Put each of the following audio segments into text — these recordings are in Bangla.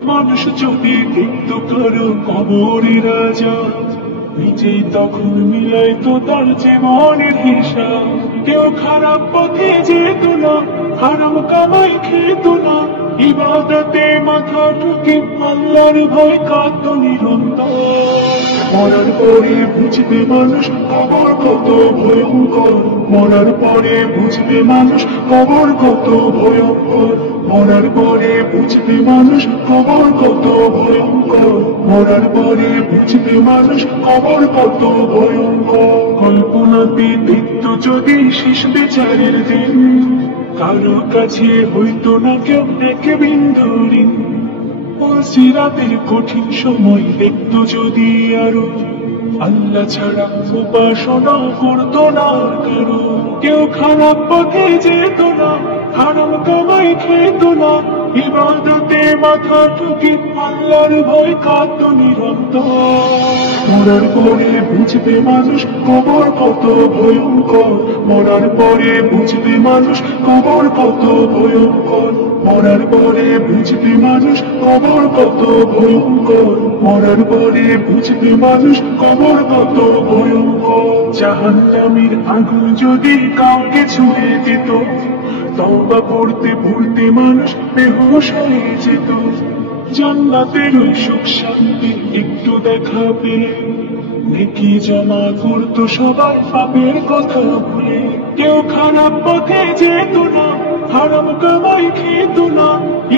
মানুষ যদি দেখত কারো কবরের রাজা, নিজেই তখন মিলাইতো তার জীবনের হিসাব। কেউ খারাপ পথে যেত না, হারাম কামাই খেত না, ইবাদতে মাথা ঠুকে আল্লাহর ভয় কাঁদতো নিরন্তর। মরার পরে বুঝবে মানুষ কবর কত ভয়ঙ্কর, মরার পরে বুঝবে মানুষ কবর কত ভয়ঙ্কর, মরার পরে বুঝবে মানুষ কবর কত ভয়ঙ্কর, মরার পরে বুঝবে মানুষ কবর কত ভয়ঙ্কর। কল্পনাতে দেখত যদি শেষ বিচারের দিন, কারো কাছে হইতো না কেউ এক বিন্দু ঋণ। সিরাতের কঠিন সময় দেখত যদি আরো, আল্লাহ ছাড়া উপাসনা করতো না কারো। কেউ খারাপ পথে যেত না, হারাম কামাই খেত না, ইবাদতে মাথা ঠুকে আল্লাহর ভয় কাঁদতো নিরন্তর। মরার পরে বুঝবে মানুষ কবর কত ভয়ঙ্কর, মরার পরে বুঝবে মানুষ কবর কত ভয়ঙ্কর, মরার পরে বুঝবে মানুষ কবর কত ভয়ঙ্কর, মরার পরে বুঝবে মানুষ কবর কত ভয়ঙ্কর। জাহান্নামের আগুন যদি কাউকে ছুঁয়ে দিত, তওবা পড়তে পড়তে মানুষ বেহুশ হয়ে যেত। জান্নাতের ওই সুখ শান্তি একটু দেখা পেলে, নেকি জমা করতো সবার পাপের কথা ভুলে। কেউ খারাপ পথে যেত না, হারাম কামাই খেত না,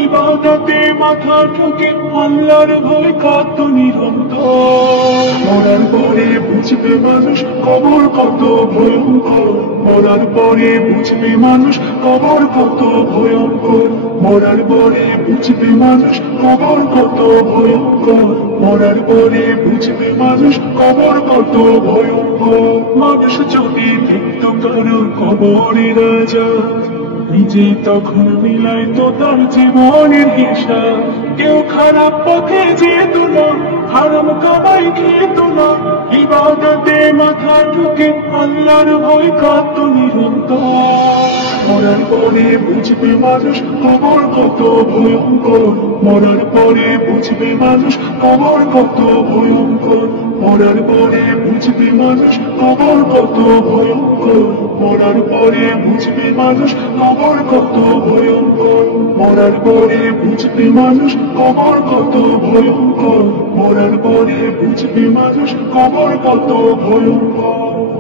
ইবাদতে মাথা ঠুকে আল্লাহর ভয় কাঁদতো নিরন্তর। মরার পরে বুঝবে মানুষ কবর কত ভয়ঙ্কর, মরার পরে বুঝবে মানুষ কবর কত ভয়ঙ্কর, মরার পরে বুঝবে মানুষ কবর কত ভয়ঙ্কর, মরার পরে বুঝবে মানুষ কবর কত ভয়ঙ্কর। মানুষ যদি দেখত কারো কবরের রাজা, নিজেই তখন মিলাইতো তার জীবনের হিসাব। কেউ খারাপ পথে যেত না, হারাম কামাই খেত না, ইবাদতে মাথা ঠুকে আল্লাহর ভয় কাঁদতো নিরন্তর। মরার পরে বুঝবে মানুষ কবর কত ভয়ঙ্কর, মরার পরে বুঝবে মানুষ কবর কত ভয়ঙ্কর, মরার পরে বুঝবে মানুষ কবর কত ভয়ঙ্কর, মরার পরে বুঝবে মানুষ কবর কত ভয়ঙ্কর, মরার পরে বুঝবে মানুষ কবর কত ভয়ঙ্কর, মরার পরে বুঝবে মানুষ কবর কত ভয়ঙ্কর।